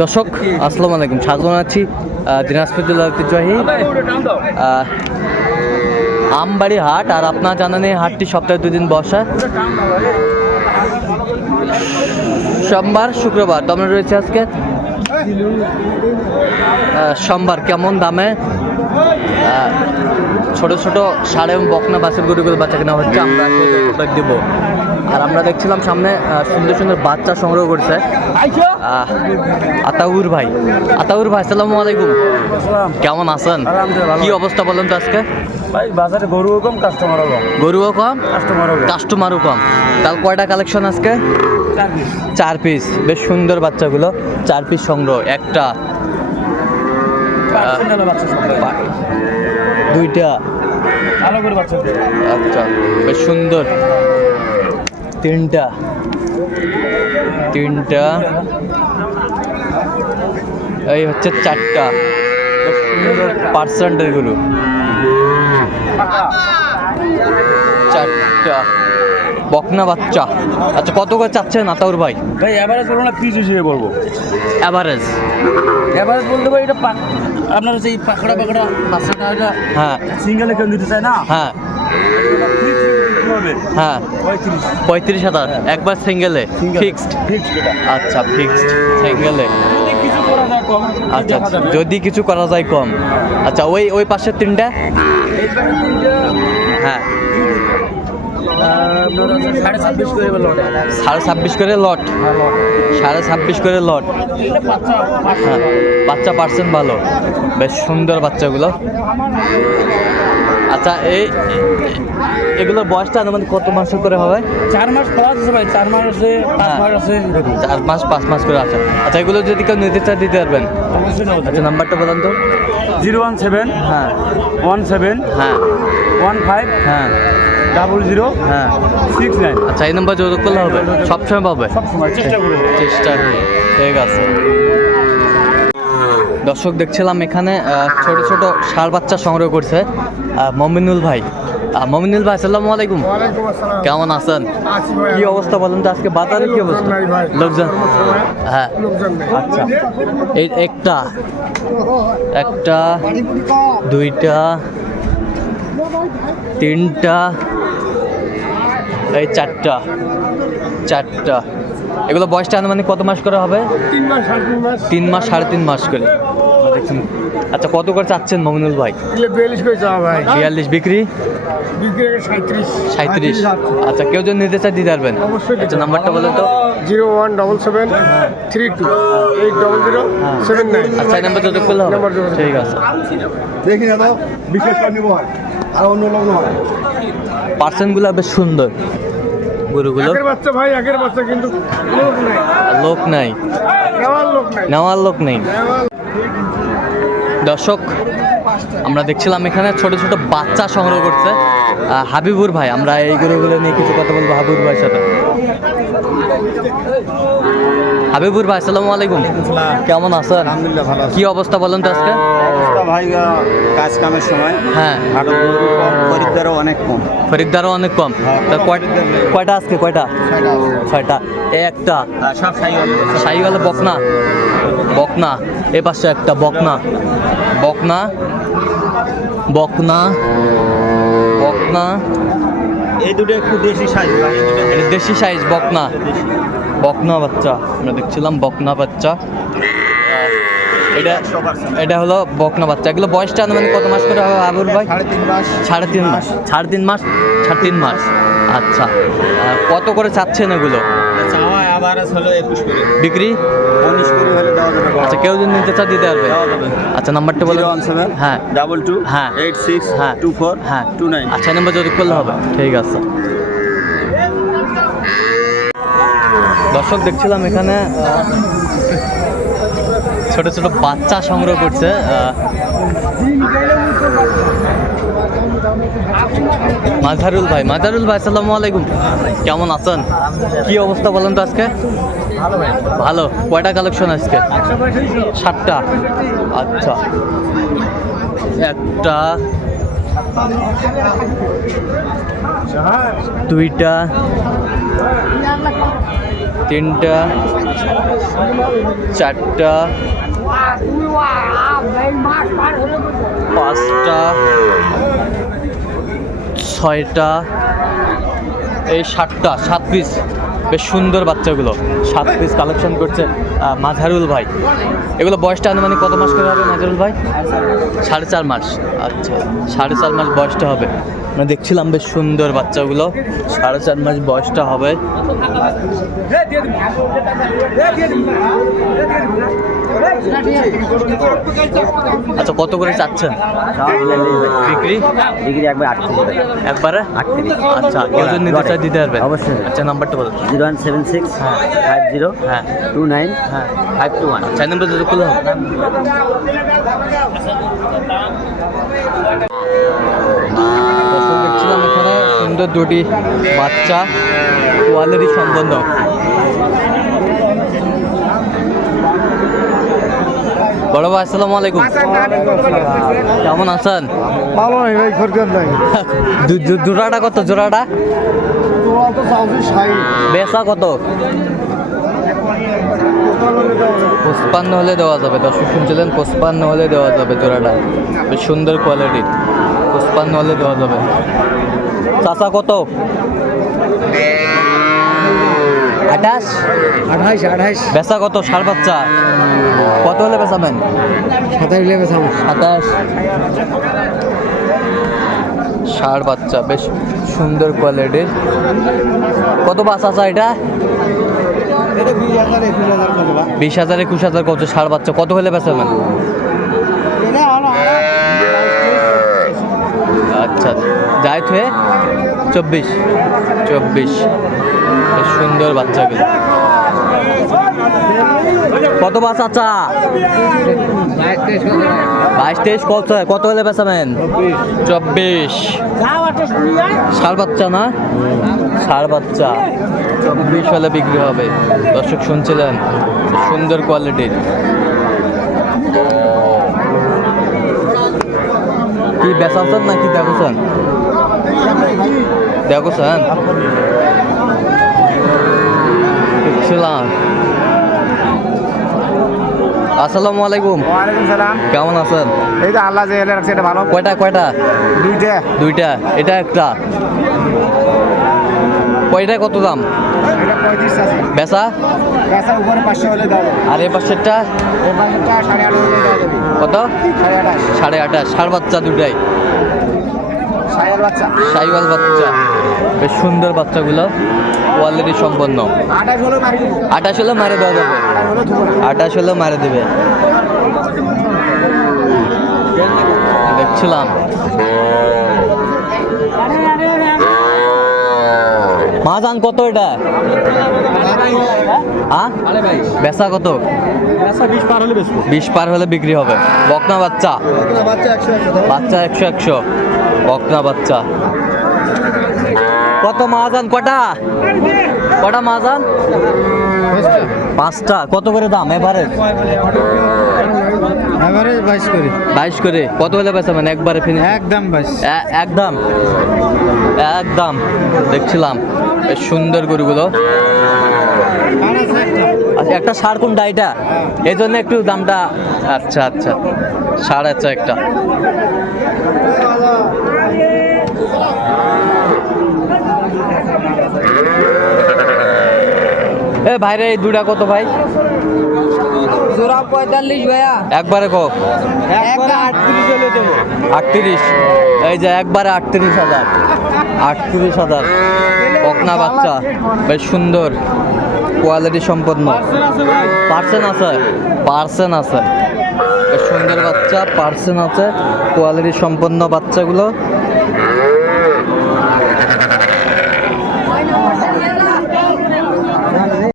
দর্শক আসসালামু আলাইকুম। স্বাগত জানাচ্ছি আহ, দিনাজপুর জেলার ঐতিহ্যবাহী আমবাড়ি হাট। আর আপনার জানেন এই হাটটি সপ্তাহে দুদিন বসা। সোমবার শুক্রবার তোমরা রয়েছে আজকে। সোমবার কেমন দামে? ছোট ছোট সাড়ে বকনা বাসের গরুগুলো বাচ্চা কেনা হচ্ছে। আমরা দেব। আর আমরা দেখছিলাম সামনে সুন্দর সুন্দর বাচ্চা সংগ্রহ করছে। আতাউর ভাই। আতাউর ভাই আসসালামু আলাইকুম। কেমন আছেন? কি অবস্থা বলেন তো আজকে? ভাই বাজারে গরু কম কাস্টমারও কম গরুও কম? কাস্টমারও কাস্টমারও কম। তার কয়টা কালেকশন আজকে? চার পিস বেশ সুন্দর বাচ্চাগুলো। চার পিস সংগ্রহ। একটা দুইটা। আচ্ছা বেশ সুন্দর। তিনটা। তিনটা। এই হচ্ছে চারটা। বেশ সুন্দর পার্সেন্টেরগুলো। চারটা। বকনা বাচ্চা। আচ্ছা কত করে চাচ্ছেন আতাউর ভাই? ভাই এভারেজ বলব না পিস হিসেবে বলব। অ্যাভারেজ এভারেজ বলতে ভাই এটা পাক- আপনার এই পাকড়া পাকড়া বাচ্চাটা এটা হ্যাঁ। সিঙ্গেলে কেউ দিতে চায় না? হ্যাঁ। হ্যাঁ। পঁয়ত্রিশ। হাজার। একবার সিঙ্গেলে ফিক্সড আচ্ছা ফিক্সড সিঙ্গেলে যদি কিছু করা যায় কম আচ্ছা যদি কিছু করা যায় কম। আচ্ছা ওই ওই পাশের তিনটা? হ্যাঁ। সাড়ে ছাব্বিশ করে লট সাড়ে ছাব্বিশ করে লট। হ্যাঁ বাচ্চা পার্সেন্ট ভালো। বেশ সুন্দর বাচ্চাগুলো। আচ্ছা এই এগুলোর বয়সটা আনুমানিক কত মাস করে হবে? চার মাস প্লাস আছে ভাই চার মাস আছে পাঁচ হ্যাঁ। মাস আছে চার মাস পাঁচ মাস করে আছে। আচ্ছা এগুলো যদি কেউ নিতে চায় দিতে পারবেন। আচ্ছা নাম্বারটা বলেন তো। জিরো ওয়ান সেভেন হ্যাঁ। ওয়ান সেভেন হ্যাঁ। ওয়ান ফাইভ হ্যাঁ। ডাবল জিরো হ্যাঁ। Six nine. আচ্ছা এই নাম্বার যোগাযোগ করলে হবে। সবসময় পাবে। সবসময় চেষ্টা করব চেষ্টা করি। ঠিক আছে। দর্শক দেখছিলাম এখানে ছোট ছোট ষাঁড় বাচ্চা সংগ্রহ করছে মমিনুল ভাই। মমিনুল ভাই আসসালামু আলাইকুম। কেমন আছেন? আছি কি অবস্থা বলেন তো আজকে বাজারে কি অবস্থা? লোকজন হ্যাঁ। আচ্ছা। এই একটা একটা দুইটা তিনটা এই চারটা চারটা। এগুলো বয়সটা আনুমানিক কত মাস করে হবে? তিন মাস সাড়ে তিন মাস। সাড়ে তিন মাস করে। দেখছেন। আচ্ছা কত করে চাচ্ছেন মমিনুল ভাই? বিয়াল্লিশ ভাই। বিয়াল্লিশ বিক্রি? বিক্রি করে সাঁত্রিশ। আচ্ছা কেউ যদি নিতে চায় দিতে পারবেন। আচ্ছা নাম্বারটা বলেন তো। Zero one double seven three two. Eight double zero seven nine. আচ্ছা এই নাম্বার যোগাযোগ করলে হবে। ঠিক আছে। দেখি না বিশেষ করে নিব আর। অন্য লোক নয়। পার্সেন্টগুলো বেশ সুন্দর। গরুগুলো? একের বাচ্চা ভাই একের বাচ্চা কিন্তু লোক নাই। লোক নাই? নেওয়ার লোক নাই। নেওয়ার লোক নেই। দর্শক আমরা দেখছিলাম এখানে ছোট ছোট বাচ্চা সংগ্রহ করছে। হাবিবুর ভাই আমরা এই গরুগুলো নিয়ে কিছু কথা বলব হাবিবুর ভাইয়ের সাথে। হাবিবুর ভাই আসসালামু আলাইকুম। কেমন আছেন? আলহামদুলিল্লাহ ভালো কি অবস্থা বলেন তো আজকে? ভাই কাজ কামের সময়। হ্যাঁ। খরিদ্দারও অনেক কম। খরিদ্দারও অনেক কম। তা কয়টা আজকে? কয়টা? ছয়টা একটা। সাইওয়ালা বকনা। বকনা। এ পাশে একটা বকনা। বকনা। বকনা। বকনা। এই দুটো একটু দেশি সাইজ ভাই এই দুটো এটা দেশি। সাইজ বকনা। বকনা বাচ্চা আমরা দেখছিলাম বকনা বাচ্চা। এটা এটা হলো বকনা বাচ্চা। এগুলো বয়সটা আনুমানিক কত মাস করে হবে আবুল ভাই? সাড়ে তিন মাস। সাড়ে তিন মাস। সাড়ে তিন মাস? সাড়ে তিন মাস। আচ্ছা। কত করে চাচ্ছেন এগুলো? চাওয়া হলো একুশ করে বিক্রি? উনিশ করে হলে দেওয়া যাবে। আচ্ছা কেউ যদি নিতে চায় দিতে পারবে। আচ্ছা নাম্বারটা বলে ওয়ান সেভেন হ্যাঁ। ডাবল টু হ্যাঁ। এইট সিক্স হ্যাঁ। টু ফোর হ্যাঁ। Two nine. আচ্ছা নাম্বার যদি করলে হবে। ঠিক আছে। দর্শক দেখছিলাম এখানে ছোট ছোট বাচ্চা সংগ্রহ করছে মাঝারুল ভাই মাঝারুল ভাই, আসসালামু আলাইকুম। কেমন আছেন? কি অবস্থা বলেন তো আজকে? ভালো। কয়টা কালেকশন আজকে? সাতটা। আচ্ছা। একটা, দুইটা, তিনটা, চারটা, পাঁচটা ছয়টা এই সাতটা সাত পিস বেশ সুন্দর বাচ্চাগুলো। সাত পিস কালেকশন করছে মাঝারুল ভাই। এগুলো বয়সটা আনুমানিক কত মাস করে হবে মাঝারুল ভাই? সাড়ে চার মাস। আচ্ছা সাড়ে চার মাস বয়সটা হবে। মানে দেখছিলাম বেশ সুন্দর বাচ্চাগুলো। সাড়ে চার মাস বয়সটা হবে। আচ্ছা কত করে চাচ্ছেন? বিক্রি? একবার আটত্রিশ একবারে? আটত্রিশ আচ্ছা দিতে পারবেন? অবশ্যই। আচ্ছা নাম্বারটা বলুন। One seven six five zero হ্যাঁ টু নাইন হ্যাঁ ফাইভ টু ওয়ান চার নম্বর দুটো খুলে হবে। সুন্দর দুটি বাচ্চা, কোয়ালিটি সম্বন্ধ। বড় ভাই আসসালামু আলাইকুম। কেমন আছেন? ভালো নাই ভাই। খরচার নাই জোড়াটা কত? জোড়াটা? বেচা কত? পুষ্পান্ন হলে দেওয়া যাবে। দর্শক শুনছিলেন পুষ্পান্ন হলে দেওয়া যাবে জোড়াটা। বেশ সুন্দর কোয়ালিটির পুষ্পান্ন হলে দেওয়া যাবে। চাচা কত? আঠাশ? আঠাইশ আঠাইশ বেচা কত? ষাট বাচ্চা কত হলে বেচাবেন? লেগে সামনে সাতাশ। ষাট বাচ্চা বেশ সুন্দর কোয়ালিটির। কত বাচ্চা আছে এটা? বিশ হাজার একুশ হাজার কত? ষাট বাচ্চা কত হলে বেচাবেন? আচ্ছা যাই থুয়ে চব্বিশ। চব্বিশ। বেশ সুন্দর বাচ্চাগুলো। কত বাস আচ্ছা বাইশ তেইশ কত কত হলে বেচাবেন চব্বিশ। ষাট বাচ্চা না? ষাট বাচ্চা। চব্বিশ হলে বিক্রি হবে। দর্শক শুনছিলেন? সুন্দর কোয়ালিটির কি বেচাচ্ছেন নাকি দেখছেন দেখছেন আসসালামু আলাইকুম। ওয়ালাইকুম সালাম। কেমন আছেন? এই তো আল্লাহ যে এলে রাখছে এটা ভালো। কয়টা কয়টা? দুইটা। দুইটা। এটা একটা। কয়টা কত দাম? এটা পঁয়ত্রিশ আছে। বেচা? গাছের উপরে পাঁচশো হলে দাও আর এই পাশেরটা এই হলে দেওয়া কত? সাড়ে আঠাশ সাড়ে বাচ্চা দুটাই। আট বাচ্চা। সাইওয়াল বাচ্চা। বেশ সুন্দর বাচ্চাগুলো। কোয়ালিটি সম্পন্ন। আঠাশ হলে মারি দেওয়া যাবে। আঠাশ হলে মারে দেবে। দেখছিলাম। মাজান কত এটা? বেচা কত? বিশ পার হলে বিক্রি হবে। বকনা বাচ্চা। বাচ্চা একশো একশো। বকনা বাচ্চা। কত মাজান কটা? কটা মাজান পাঁচটা। কত করে দাম এবারে এবারে বাইশ করে। বাইশ করে। কত হলে বেচাবেন একবারে ফিনিশ একদম বাইশ। একদম? একদম। দেখছিলাম। সুন্দর গরুগুলো। আচ্ছা একটা সার কোনটা এটা? এই জন্য একটু দামটা আচ্ছা আচ্ছা। সার আচ্ছা একটা। এ ভাইরে এই দুটা কত ভাই? জোড়া পঁয়তাল্লিশ ভাইয়া। একবারে কো। একটা আটত্রিশ হলে দেবো। আটত্রিশ। এই যে একবারে আটত্রিশ হাজার। আটত্রিশ হাজার। বকনা বাচ্চা। বেশ সুন্দর। কোয়ালিটি সম্পন্ন। পার্সেন আছে? পার্সেন আছে। সুন্দর বাচ্চা। পার্সেন আছে। কোয়ালিটি সম্পন্ন বাচ্চাগুলো।